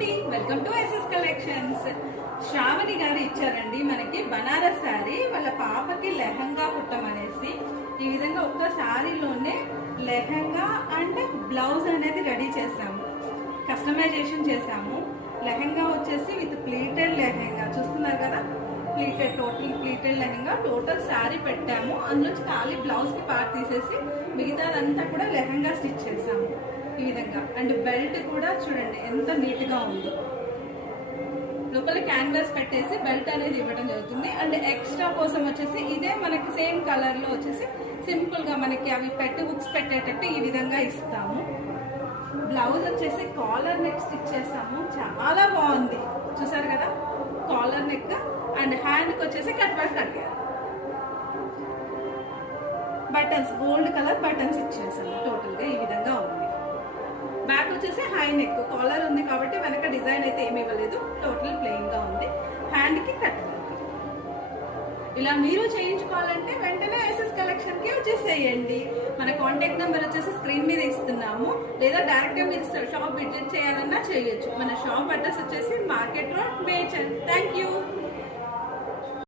అండి, welcome to SS collections. Sravani గారు ఇచ్చారండి మనకి బనారస్ శారీ. వాళ్ళ పాపకి లెహంగా కుట్టమనేసి ఈ విధంగా ఒక్క శారీలోనే లెహంగా అండ్ బ్లౌజ్ అనేది రెడీ చేసాము, కస్టమైజేషన్ చేసాము. లెహంగా వచ్చేసి విత్ ప్లీటెడ్ లెహంగా చూస్తున్నారు కదా, pleated, total pleated lehenga. Total sari పెట్టాము, అందులో ఖాళీ బ్లౌజ్ కి పార్ట్ తీసేసి మిగతాదంతా కూడా లెహంగా స్టిచ్ చేసాము ఈ విధంగా. అండ్ బెల్ట్ కూడా చూడండి ఎంత నీట్ గా ఉంది. లోపల క్యాన్వాస్ పెట్టేసి బెల్ట్ అనేది ఇవ్వడం జరుగుతుంది. అండ్ ఎక్స్ట్రా కోసం వచ్చేసి ఇదే మనకి సేమ్ కలర్ లో వచ్చేసి సింపుల్ గా మనకి అవి పెట్టి హుక్స్ పెట్టేటట్టు ఈ విధంగా ఇస్తాము. బ్లౌజ్ వచ్చేసి కాలర్ నెక్ స్టిచ్ చేస్తాము, చాలా బాగుంది చూసారు కదా, కాలర్ నెక్. అండ్ హ్యాండ్ కి వచ్చేసి కట్ వర్క్ అడిగారు. బటన్స్ గోల్డ్ కలర్ బటన్స్ ఇచ్చేసాము. టోటల్ గా ఈ విధంగా ఉంది. బ్యాక్ వచ్చేసి హై నెక్, కాలర్ ఉంది కాబట్టి వెనక డిజైన్ అయితే ఏమి ఇవ్వలేదు, టోటల్ ప్లెయిన్ గా ఉంది. హ్యాండ్ కి కట్ వర్క్. ఇలా మీరు చేయించుకోవాలంటే వెంటనే ఎస్ఎస్ కలెక్షన్ కి వచ్చేసేయండి. మన కాంటాక్ట్ నెంబర్ వచ్చేసి స్క్రీన్ మీద ఇస్తున్నాము, లేదా డైరెక్ట్ గా మీరు షాప్ విజిట్ చేయాలన్నా చేయొచ్చు. మన షాప్ అడ్రస్ వచ్చేసి market road, Medchal. Thank you.